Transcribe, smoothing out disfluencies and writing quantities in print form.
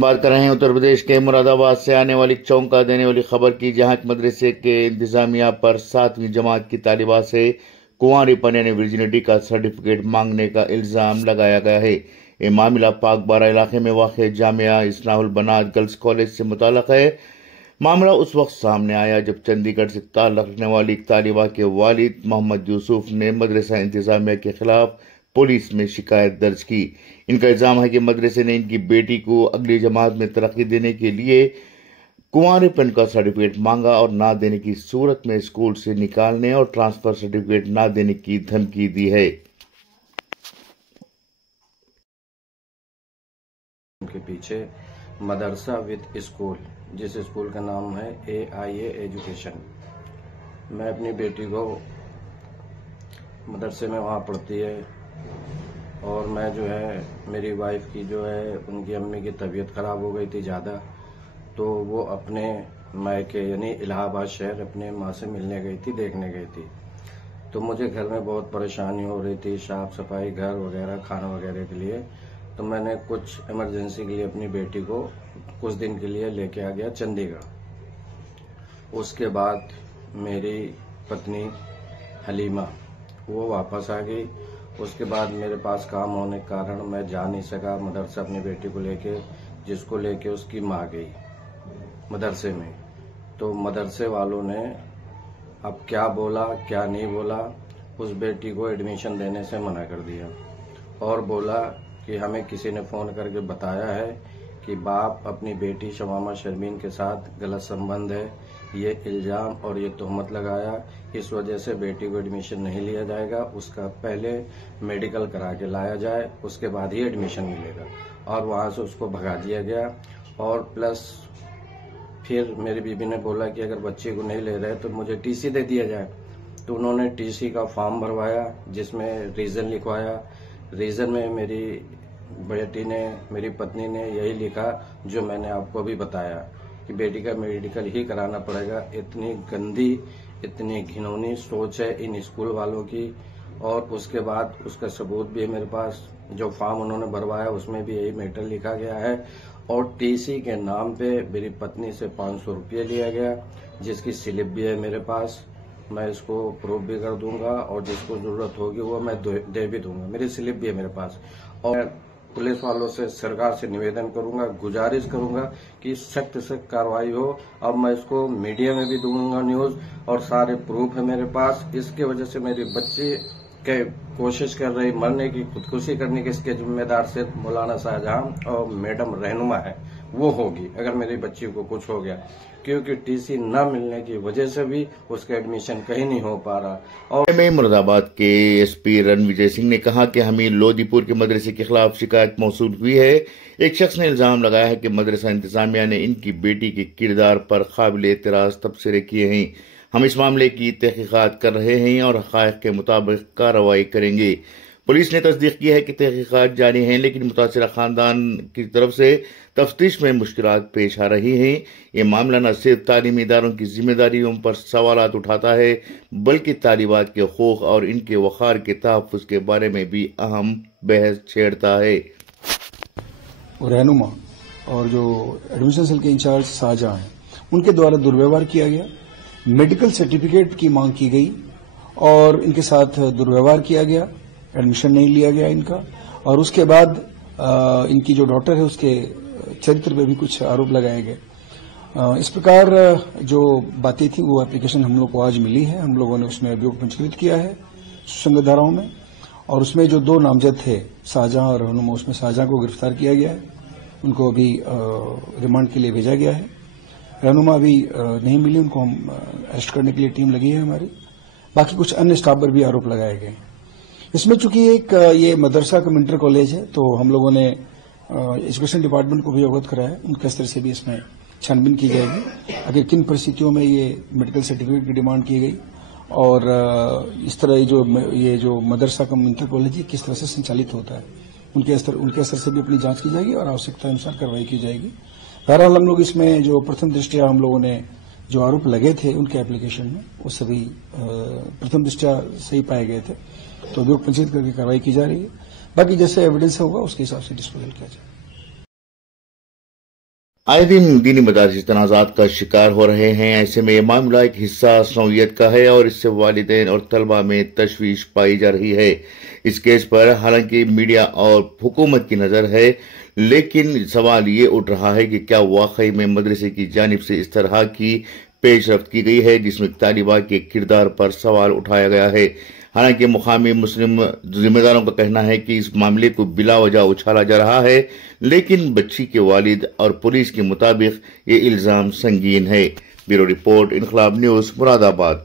बात कर रहे हैं उत्तर प्रदेश के मुरादाबाद से आने वाली चौंका देने वाली खबर की, जहां एक मदरसे के इंतजामिया पर 7वीं जमात की तालिबा से कुंवारीपन यानी वर्जिनिटी का सर्टिफिकेट मांगने का इल्जाम लगाया गया है। ये मामला पाकबारा इलाके में वाक़ जामिया इस्लाहुल बनात गर्ल्स कॉलेज से मुताल्लिक़ है। मामला उस वक्त सामने आया जब चंडीगढ़ से ताल्लुक़ रखने वाली एक तालिबा के वालिद मोहम्मद यूसुफ ने मदरसा इंतजामिया के खिलाफ पुलिस में शिकायत दर्ज की। इनका इल्जाम है कि मदरसे ने इनकी बेटी को अगली जमात में तरक्की देने के लिए कुंवारेपन का सर्टिफिकेट मांगा और ना देने की सूरत में स्कूल से निकालने और ट्रांसफर सर्टिफिकेट ना देने की धमकी दी है। उनके पीछे मदरसा विद स्कूल, जिस स्कूल का नाम है AIA एजुकेशन। मैं अपनी बेटी को मदरसे में वहाँ पढ़ती है और मैं जो है मेरी वाइफ की जो है उनकी अम्मी की तबीयत खराब हो गई थी ज़्यादा, तो वो अपने मायके यानी इलाहाबाद शहर अपने माँ से मिलने गई थी, देखने गई थी। तो मुझे घर में बहुत परेशानी हो रही थी, साफ सफाई घर वगैरह खाना वगैरह के लिए। तो मैंने कुछ इमरजेंसी के लिए अपनी बेटी को कुछ दिन के लिए लेके आ गया चंडीगढ़। उसके बाद मेरी पत्नी हलीमा वो वापस आ गई। उसके बाद मेरे पास काम होने के कारण मैं जा नहीं सका मदरसा अपनी बेटी को लेके, जिसको लेके उसकी माँ गई मदरसे में। तो मदरसे वालों ने अब क्या बोला क्या नहीं बोला, उस बेटी को एडमिशन देने से मना कर दिया और बोला कि हमें किसी ने फोन करके बताया है कि बाप अपनी बेटी शमामा शर्मीन के साथ गलत संबंध है, ये इल्जाम और ये तोहमत लगाया, इस वजह से बेटी को एडमिशन नहीं लिया जाएगा। उसका पहले मेडिकल करा के लाया जाए, उसके बाद ही एडमिशन मिलेगा। और वहां से उसको भगा दिया गया। और प्लस फिर मेरी बीबी ने बोला कि अगर बच्चे को नहीं ले रहे तो मुझे टीसी दे दिया जाए। तो उन्होंने टीसी का फॉर्म भरवाया, जिसमें रीजन लिखवाया। रीजन में मेरी बेटी ने, मेरी पत्नी ने यही लिखा जो मैंने आपको अभी बताया कि बेटी का मेडिकल ही कराना पड़ेगा। इतनी गंदी, इतनी घिनौनी सोच है इन स्कूल वालों की। और उसके बाद उसका सबूत भी है मेरे पास, जो फॉर्म उन्होंने भरवाया उसमें भी यही मैटर लिखा गया है। और टीसी के नाम पे मेरी पत्नी से 500 रुपये लिया गया, जिसकी स्लिप भी है मेरे पास। मैं इसको प्रूफ भी कर दूंगा और जिसको जरूरत होगी वो मैं दे भी दूंगा, मेरी स्लिप भी है मेरे पास। और पुलिस वालों से, सरकार से निवेदन करूंगा, गुजारिश करूंगा कि सख्त से कार्रवाई हो। अब मैं इसको मीडिया में भी दूंगा न्यूज, और सारे प्रूफ है मेरे पास। इसके वजह से मेरी बच्ची के कोशिश कर रही मरने की, खुदकुशी करने के, इसके जिम्मेदार से मौलाना शाहजहां और मैडम रहनुमा है, वो होगी अगर मेरी बच्ची को कुछ हो गया। क्योंकि टीसी न मिलने की वजह से भी उसका एडमिशन कहीं नहीं हो पा रहा। और में मुरादाबाद के SP रणविजय सिंह ने कहा कि हमें लोदीपुर के मदरसे के खिलाफ शिकायत मौसूल हुई है। एक शख्स ने इल्जाम लगाया है कि मदरसा इंतजामिया ने इनकी बेटी के किरदार पर काबिल एतराज तबसरे किए हैं। हम इस मामले की तहकीकात कर रहे हैं और हक़ाइक़ के मुताबिक कार्रवाई करेंगे। पुलिस ने तस्दीक की है कि तहकीकात जारी हैं, लेकिन मुतासिरा खानदान की तरफ से तफ्तीश में मुश्किलात पेश आ रही हैं। ये मामला न सिर्फ तालीमी इदारों की जिम्मेदारियों पर सवालात उठाता है, बल्कि तालिबात के हकूक़ और इनके वक़ार के तहफ़्फ़ुज़ के बारे में भी अहम बहस छेड़ता है। रहनुमा और जो एडमिशन सेल के इंचार्ज शाहजहां हैं, उनके द्वारा दुर्व्यवहार किया गया, मेडिकल सर्टिफिकेट की मांग की गई और इनके साथ दुर्व्यवहार किया गया, एडमिशन नहीं लिया गया इनका। और उसके बाद इनकी जो डॉटर है उसके चरित्र पे भी कुछ आरोप लगाए गए। इस प्रकार जो बातें थी वो एप्लीकेशन हम लोग को आज मिली है। हम लोगों ने उसमें अभियोग पंजीकृत किया है सुसंगत धाराओं में, और उसमें जो 2 नामजद थे शाहजहां और रहनुमा, उसमें शाहजहां को गिरफ्तार किया गया है, उनको अभी रिमांड के लिए भेजा गया है। रहनुमा अभी नहीं मिली, उनको हम अरेस्ट करने के लिए टीम लगी है हमारी। बाकी कुछ अन्य स्टाफ पर भी आरोप लगाए गए। इसमें चूंकि एक ये मदरसा कम इंटर कॉलेज है, तो हम लोगों ने एजुकेशन डिपार्टमेंट को भी अवगत कराया है। उनके स्तर से भी इसमें छानबीन की जाएगी, अगर किन परिस्थितियों में ये मेडिकल सर्टिफिकेट की डिमांड की गई और इस तरह ये जो मदरसा कम इंटर कॉलेज है किस तरह से संचालित होता है, उनके स्तर से भी अपनी जांच की जाएगी और आवश्यकता अनुसार कार्रवाई की जाएगी। बहरहाल हम लोग इसमें जो प्रथम दृष्टया हम लोगों ने जो आरोप लगे थे उनके एप्लीकेशन में, वो सभी प्रथम दृष्टया सही पाए गए थे, तो अभियोग पंजीकृत करके कार्रवाई की जा रही है। बाकी जैसे एविडेंस होगा उसके हिसाब से डिस्पोजल किया जाएगा। आए दिन दीनी मदारिस तनाज़ात का शिकार हो रहे हैं। ऐसे में यह मामला एक हिस्सा नौइयत का है और इससे वालिदैन और तलबा में तशवीश पाई जा रही है। इस केस पर हालांकि मीडिया और हुकूमत की नजर है, लेकिन सवाल ये उठ रहा है कि क्या वाकई में मदरसे की जानिब से इस तरह की पेशरफ्त की गई है जिसमें तालिबा के किरदार पर सवाल उठाया गया है। हालांकि मुकामी मुस्लिम जिम्मेदारों का कहना है कि इस मामले को बिला वजह उछाला जा रहा है, लेकिन बच्ची के वालिद और पुलिस के मुताबिक ये इल्जाम संगीन है। ब्यूरो रिपोर्ट, इनकलाब न्यूज, मुरादाबाद।